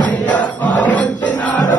అయ్యప్ప వచ్చినాడు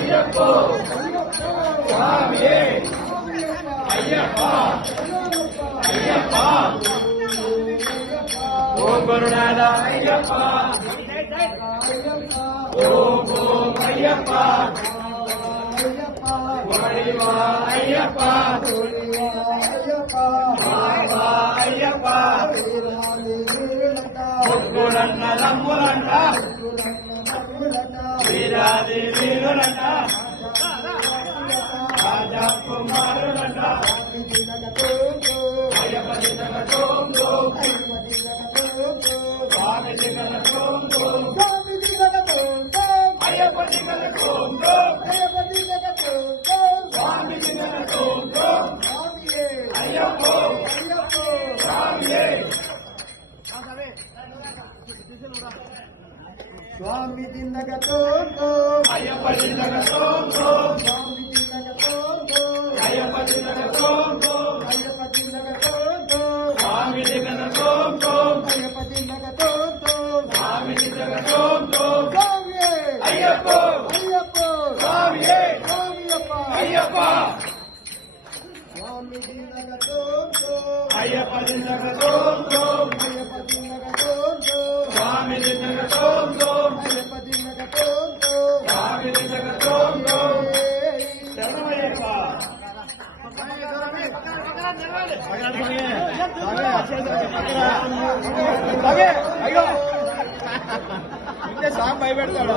ஐயப்போ. சுவாமியே ஐயப்பா. ஐயப்பா. ஓம் கருணாதா. ஐயப்பா. ஓம் ஓம் ஐயப்பா. மணிவா ஐயப்பா. ஐயப்பா. முக்குடன்ன நம்முரண்டா రాజాదేవీరులంట రాజా కుమారులంట భయపతి జగతో భారతి జగతో భయపతి జగతో భయపతి జగతో స్వామి జగతో అయ్యప్ప అయ్యప్ప స్వామి స్వామి తిందగతో అయ్యప్ప తిందగతో స్వామి తిందగతో అయ్యప్ప తిందగతో అయ్యప్ప తిందగతో స్వామి తిందగతో అయ్యప్ప తిందగతో స్వామి తిందగతో స్వామి. అయ్యప్ప. అయ్యప్ప స్వామి స్వామియప్ప అయ్యప్ప స్వామి తిందగతో అయ్యప్ప తిందగతో అయ్యప్ప అయ్యో. ఇంకా సాంగ్ పెడతాడు